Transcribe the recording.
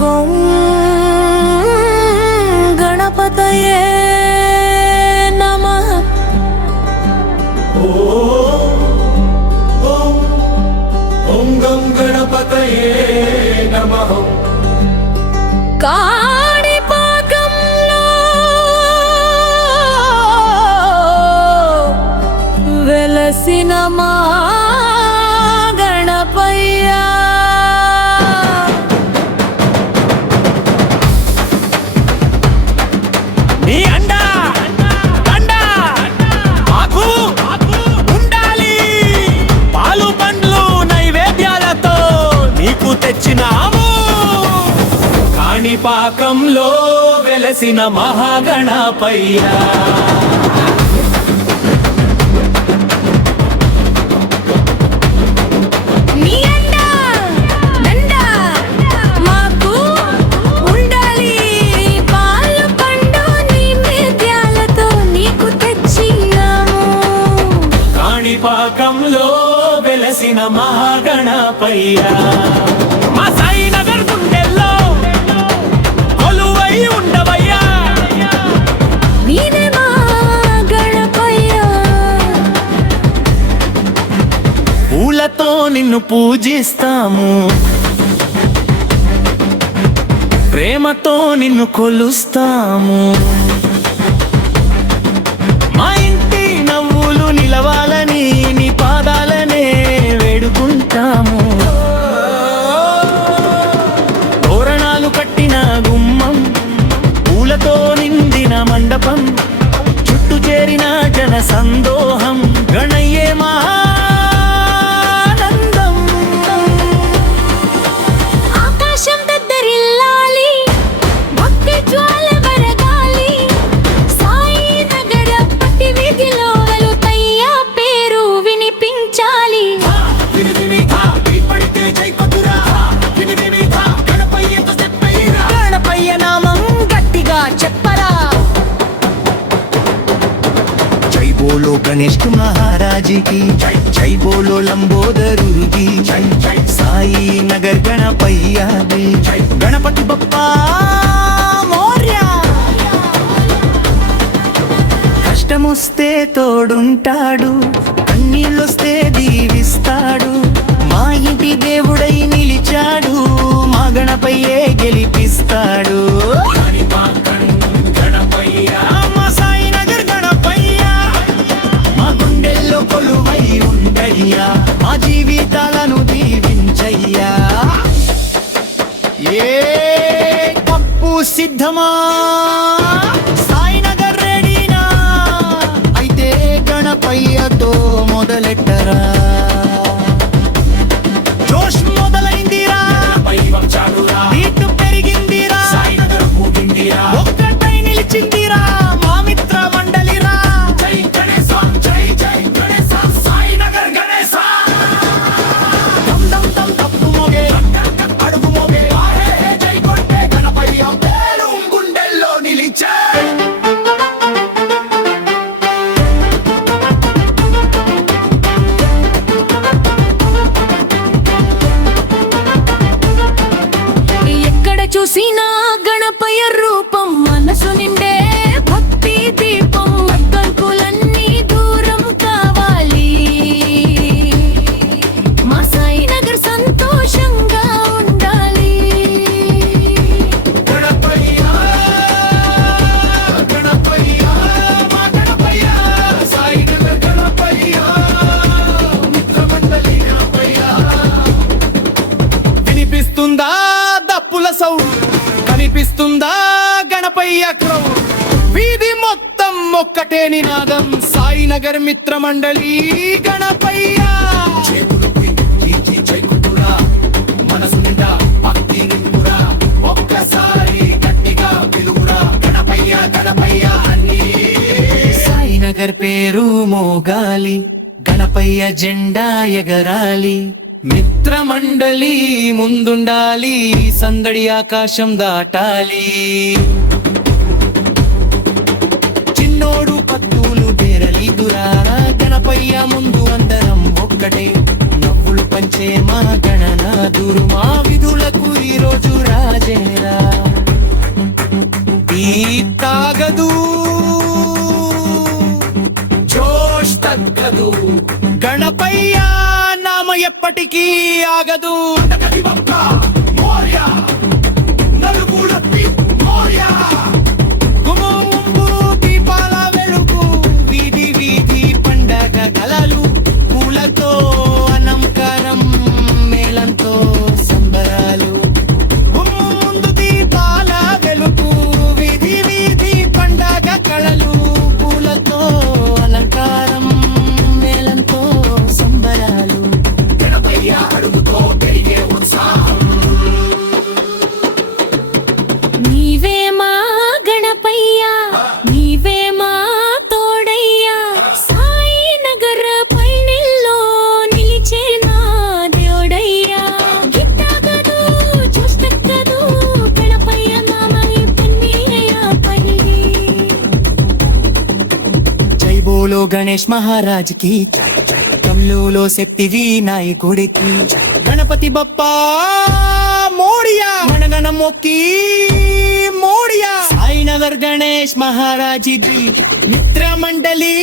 గం గణపతయే నమః. ఓం గం గణపతయే నమః. కాణిపాకంలో వెలసిన మా గణపయ్యా, నీ అండా దండా మాకు ఉండాలి. పాలు పండ్లు నైవేద్యాలతో నీకు తెచ్చినాము. కాణిపాకంలో వెలసిన మహాగణపయ్యా, నీ అండా దండా మాకు ఉండాలి. పాలు పండు నైవేద్యాలతో నీకు తెచ్చినాము. కాణిపాకంలో వెలసిన మహాగణపయ్యా, మా సాయినగర్ గుండెల్లో కొలువై ఉండవయ్యా. నీవే మా గణపయ్యా, పూలతో నిన్ను పూజిస్తాము, ప్రేమతో నిన్ను కొలుస్తాము. మా ఇంటి నవ్వులు నిలవాలని నీ పాదాలనే వేడుకుంటాము. తోరణాలు కట్టిన గుమ్మం, పూలతో నిండిన మండపం, చుట్టూ చేరిన జన సందోహం, గణయ్యే మహానందం. ఆకాశం దద్దరిల్లాలి, భక్తి జ్వాల బరగాలి. సాయి నగర పట్టి వీధిలో వెలుతయ్య పేరు వినిపించాలి. గణపయ్య నామం గట్టిగా చెప్పరా. जय बोलो गणेश महाराज की जय, जय बोलो लंबोदर की जय, जय साई नगर गणपैया की जय, गणपति बप्पा మోర్యా. కష్టమొస్తే తోడుంటాడు, కన్నీళ్ళొస్తే దీవిస్తాడు. మా ఇంటి దేవుడై నిలిచాడు, మా గణపయ్యే గెలిపిస్తాడు. మా సాయినగర్ గణపయ్యా, మా గుండెల్లో కొలువై ఉండయ్యా, మా జీవితాలను దీవించయ్యా. ఏ పప్పు సిద్ధమా, సాయినగర్ రెడీనా? అయితే గణపయ్యతో మొదలెట్టరా. జోష్ మొదలైందిరా, బీటు పెరిగిందిరా, ఒక్కటై నిలిచిందిరా మా మిత్ర మండలిరా. దమ్ దమ్ దమ్ తప్పు మోగే, అడుగు మోగే, గణపయ్య పేరు గుండెల్లో నిలిచే. ఎక్కడ చూసినా గణపయ్య రూపం, మనసు నిండే భక్తి దీపం. అడ్డంకులన్నీ దూరం కావాలి, మా సాయి నగర్ సంతోషంగా ఉండాలి. వినిపిస్తుందా దప్పుల సౌండ్, కనిపిస్తుందా గణపయ్య క్రౌడ్. వీధి మొత్తం ఒక్కటే నినాదం, సాయినగర్ మిత్ర మండలి గణపయ్య. మనసు నిండా భక్తి నింపురా, ఒక్కసారి గట్టిగా పిలువురా, గణపయ్య గణపయ్య అని. సాయినగర్ పేరు మోగాలి, గణపయ్య జెండా ఎగరాలి. మిత్ర మండలి ముందుండాలి, సందడి ఆకాశం దాటాలి. చిన్నోడు పత్తులు బేరలీదురా, గణపయ్య ముందు అందరం ఒక్కటే, నవ్వులు పంచే మా గణనాథుడు. గణపయ్య నామ ఎప్పటికీ ఆగదు. గణపతి బప్ప మోరియా, నలుగులప్పి మోరియా. గుమ్ము దీపాల వెలుగు, వీధి వీధి పండగ కలలు, పూలతో అలంకారం, మేళంతో సంబరాలు. గుమ్ము ముందు దీపాల వెలుగు, వీధి వీధి పండగ కళలు, పూలతో అలంకారం, మేళంతో సంబరాలు. గణపయ్య అడుగుతో పెరిగే ఉత్సాహం. నీవే మా గణపయ్యా, నీవే మా తోడయ్యా. సాయి నగర పైనెల్లో నిలిచే నా దేవుడయ్యా. గిట్టగదు చూస్తక్కదు గణపయ్య నామని పెన్నయ్యా పని. జై బోలో గణేష్ మహారాజ్ కి, కమ్లూలో శక్తి వినాయకుడికి. గణపతి బప్పా మోరియా, మనగణ మొక్కి మోరియా. సాయినగర్ గణేష్ మహారాజ్ జీ మిత్ర మండలి.